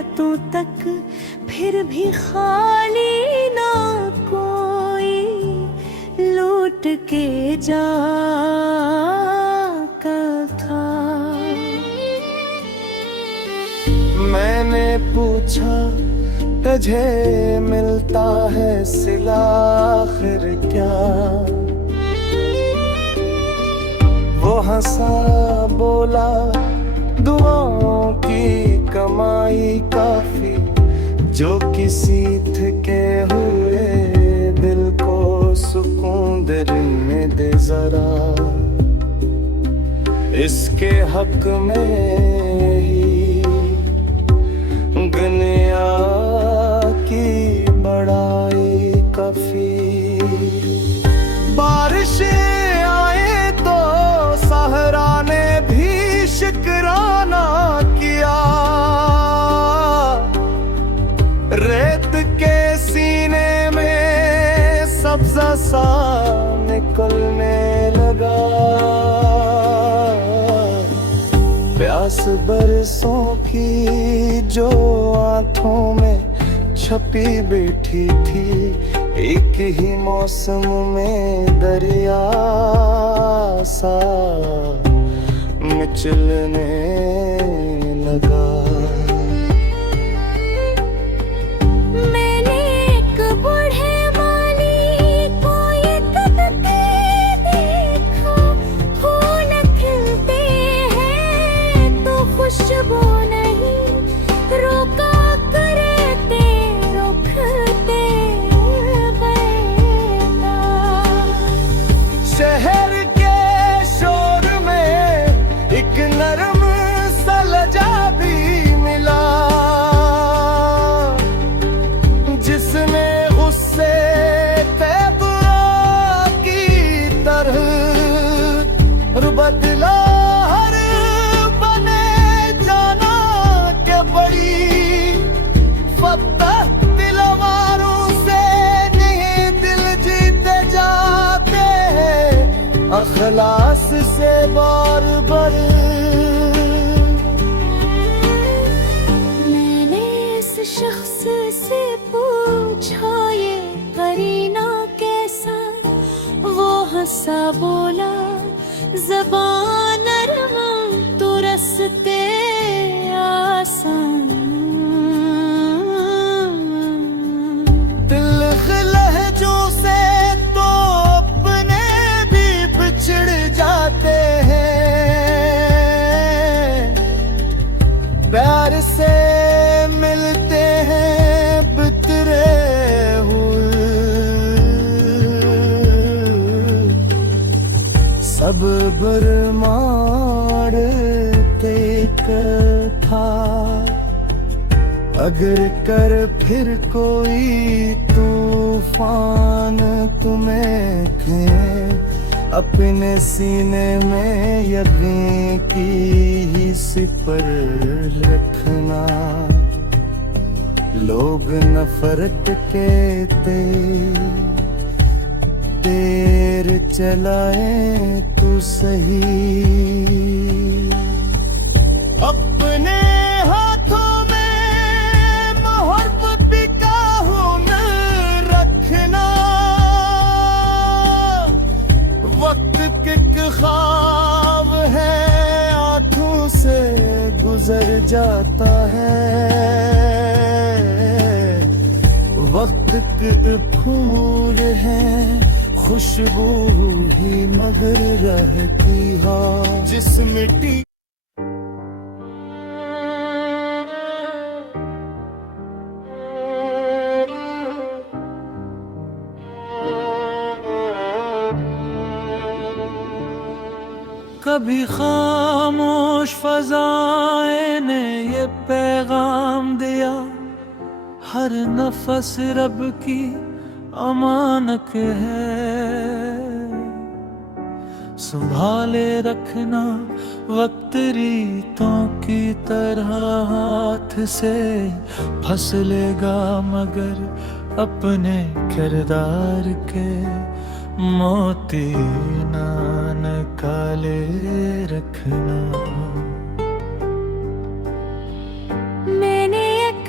रातों तक फिर भी खाली ना कोई लूट के जाता था। मैंने पूछा तुझे मिलता है सिला आखिर क्या, वो हंसा बोला दुआओं की कमाई काफी, जो किसी थके हुए दिल को सुकून देने दे जरा, इसके हक में ही दुनिया की बड़ाई काफी। बारिशें आए तो सहरा ने भी शुक्राना किया, रेत के सीने में सब्जा सा निकलने लगा। प्यास बरसों की जो आंखों में छपी बैठी थी, एक ही मौसम में दरिया सा चलने लगा। मैंने एक बूढ़े माली को ये तकते देखा, फूल खिलते हैं तो खुशबू नहीं रोका करते, रुकते गए ना। शहर के शोर में एक नरम सा लजा भी मिला, जिसने उससे पैबा की तरह बदला हर बने जाना के बड़ी फत्ता दिलवारों से नहीं दिल जीते जाते हैं अखलास से बार बार। मैंने इस शख्स से पूछा ये करीना कैसा, वो हंसा बोला ज़बान नरम तो रस्ते आसान। दिल लहजों से तो अपने भी बिछड़ जाते हैं, प्यार से मिलते हैं बितरे हुए। सब बरमाड़ते था अगर कर फिर कोई तूफान तुम्हें थे, अपने सीने में यकीन की ही सिपर रखना। लोग नफरत के तेर चलाए तू सही, अपने हाथों में मोहब्बत का हुनर रखना। वक्त के ख्वाब है आंखों से गुजर जाता है, वक्त के फूल हैं खुशबू ही मगर रहती है जिस मिट्टी। कभी खामोश फज़ाएं ने ये पैगाम दिया, हर नफस रब की अमानत है। संभाले रखना वक्त रीतों की तरह हाथ से, फसलेगा मगर अपने किरदार के मोती ना निकाले रखना। मैंने एक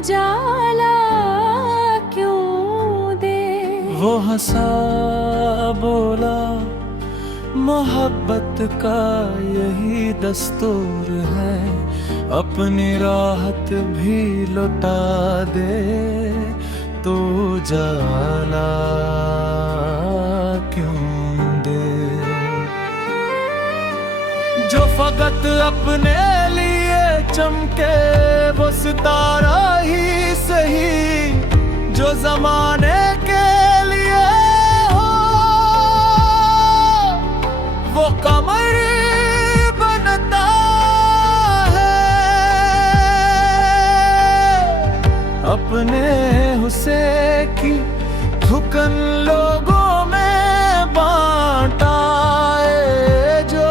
उजाला क्यों दे। वो हंसा बोला मोहब्बत का यही दस्तूर है, अपनी राहत भी लौटा दे तो उजाला क्यों दे। जो फकत अपने लिए चमके वो सितारा ही सही, जो जमाने के लिए हो वो कमर बनता है। अपने हुस्से की धुकन लोगों में बांटा है, जो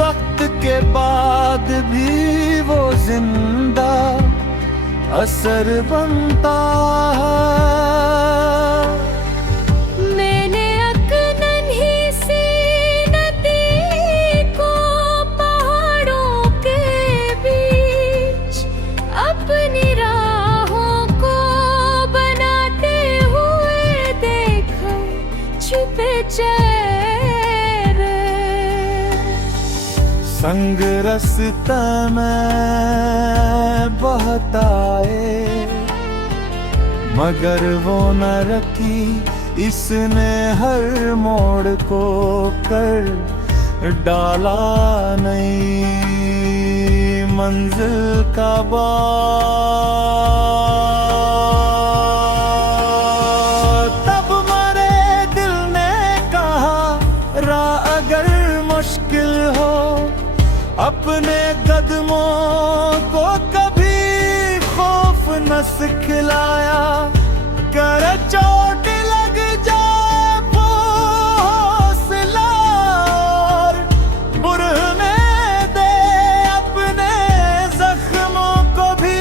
वक्त के बाद भी वो जिंदा असर बनता है। मैंने अकनन ही सी नदी को पहाड़ों के बीच अपनी राहों को बनाते हुए देखा छिपे चेहरे। संग रस्ता में बहता आए मगर वो न रखी इसने हर मोड़ को कर डाला नई मंजिल का तब मरे दिल ने कहा राह अगर मुश्किल हो, अपने कदमों को कभी खौफ न सिखलाया। कर चोट लग जाए वो हौसला और बुरहने दे अपने जख्मों को भी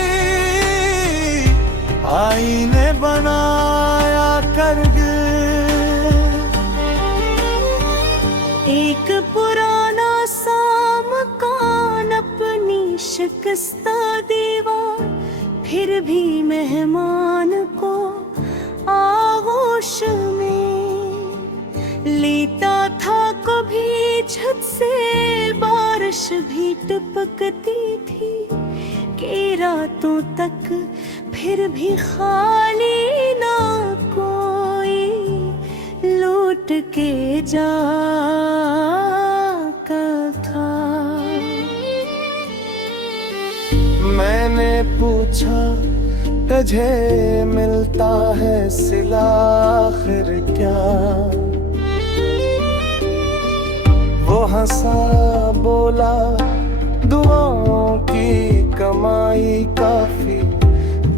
आईने बनाया करके। एक पुराना सा मकान अपनी शिकस्ता दीवार, फिर भी मेहमान को आगोश में लेता था। कभी छत से बारिश भी टपकती थी कि रातों तक फिर भी खाली ना कोई लूट के जाता था। मैंने पूछा तुझे मिलता है सिला आखिर क्या, वो हंसा बोला दुआओं की कमाई काफी,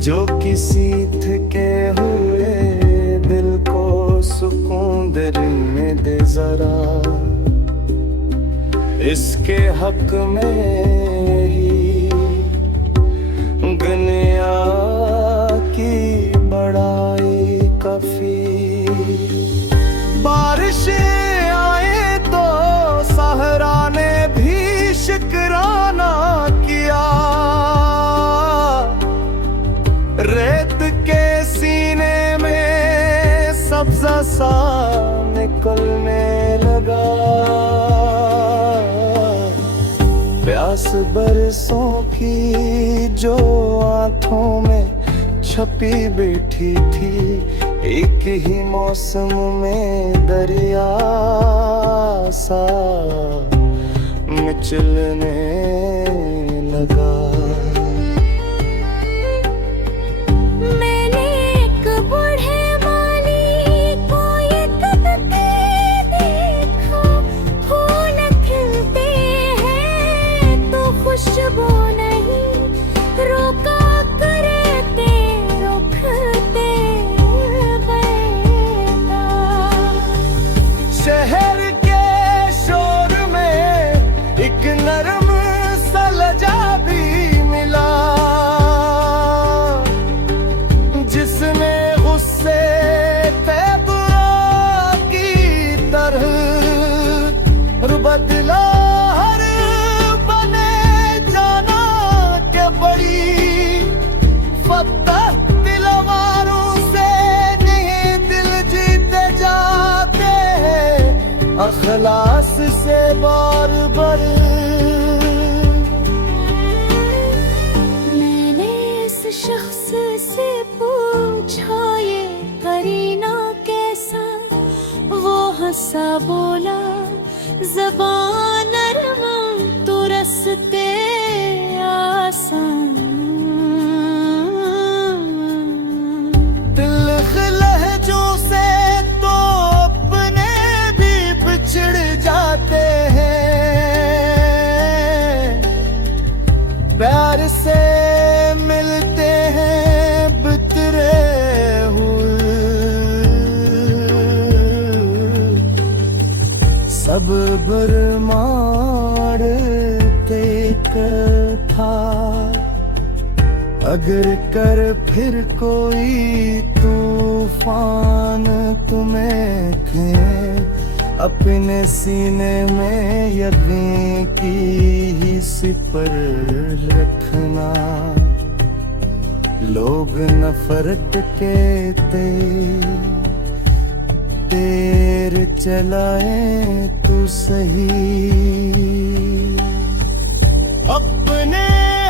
जो किसी थके हुए दिल को सुकून देने दे जरा। इसके हक में ही दुनिया की बड़ाई काफी। बारिशें आए तो सहरा ने भी शुक्राना किया, रेत के सीने में सब्जा सा निकलने लगा। प्यास बरसों की जो आंखों में छपी बैठी थी, एक ही मौसम में दरिया सा मचलने लगा। मैंने एक बूढ़े माली को ये तबके देखा, फूल खिलते हैं तो खुशबू नहीं रोका करते रुखते बैठा। शहर के शोर में एक नरम सा लजा भी मिला, जिसमें गुस्से पे बुरा की तरह बदला हर बने जाना के बड़ी सा बोला, ज़बान नरम तो रस्ते आसान। तिलख लहजों से तो अपने भी बिछड़ जाते हैं, प्यार से मिलते हैं बितरे हुए। सब भरमार एक था, अगर कर फिर कोई तूफान तुम्हें थे, अपने सीने में यकीन की ही सिपर रखना। लोग नफरत के तेर चलाए तो सही, अपने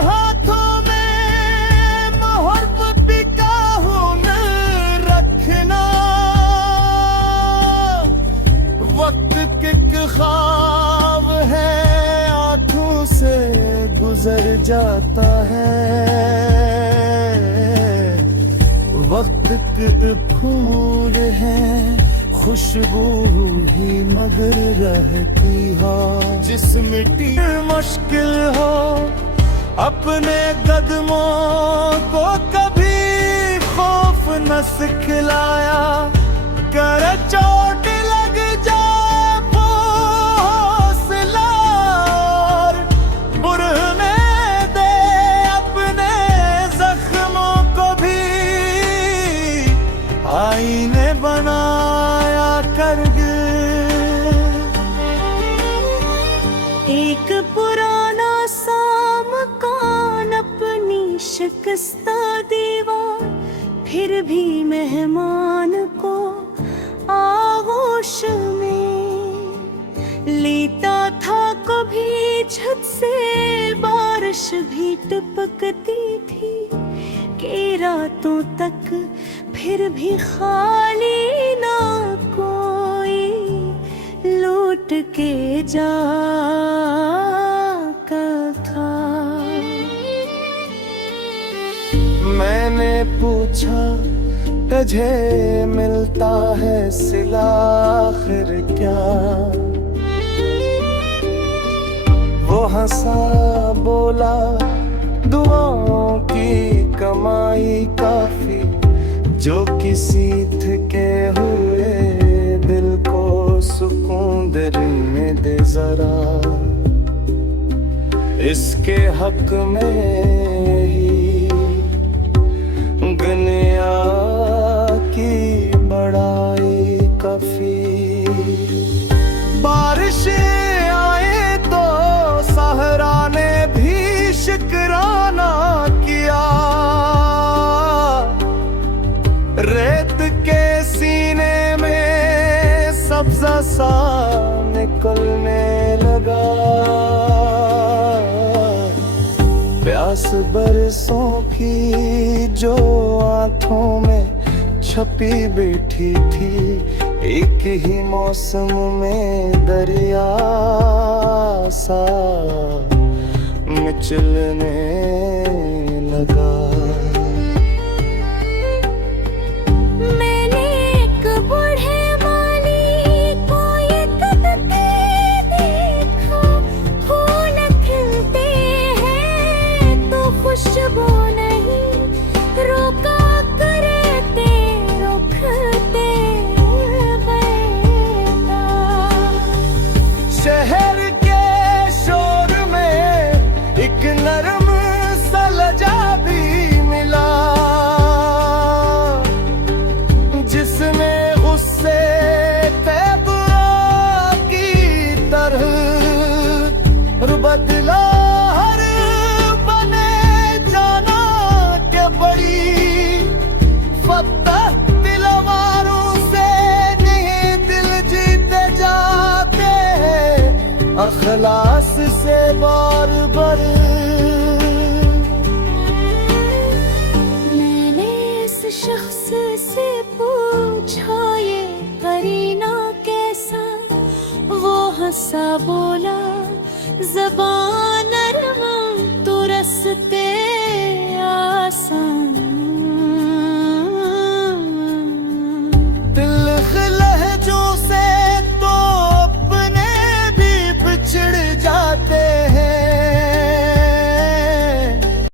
हाथों में मोहब्बत का हुनर रखना। वक्त के ख्वाब है आंखों से गुजर जाता है, वक्त के फूल हैं खुशबू ही मगर रहती हो। जिस मिट्टी मुश्किल हो अपने कदमों को कभी खौफ न सिखलाया, कर चोट लग जाए हौसला और बुरहने दे अपने जख्मों को भी आईने बनाया करके। एक पुराना सा मकान, अपनी शिकस्ता दीवार, फिर भी मेहमान को आगोश में लेता था। कभी छत से बारिश भी टपकती थी कि रातों तक फिर भी खाली ना कोई लूट के जाता था। मैंने पूछा तुझे मिलता है सिला आखिर क्या, वो हंसा बोला दुआओं की कमाई काफी, जो किसी थके हुए दिल को सुकून देने दे जरा। इसके हक में ही दुनिया की बड़ाई काफी। बारिश आए तो सहरा ने भी शुक्राना किया, रेत के सीने में सब्जा सा निकलने लगा। प्यास बरसों की जो आंखों में छपी बैठी थी, एक ही मौसम में दरिया सा चलने लगा। मैंने एक बूढ़े माली को ये तकते देखा, फूल खिलते हैं तो खुशबू नहीं रोका करते, रुकते बैठा। शहर के शोर में एक नरम सा लजा भी मिला, जिसने गुस्से पे बुरा की तरह बदला। हर बने जाना के बड़ी फतह दिलवारों से नहीं दिल जीते जाते हैं। अखला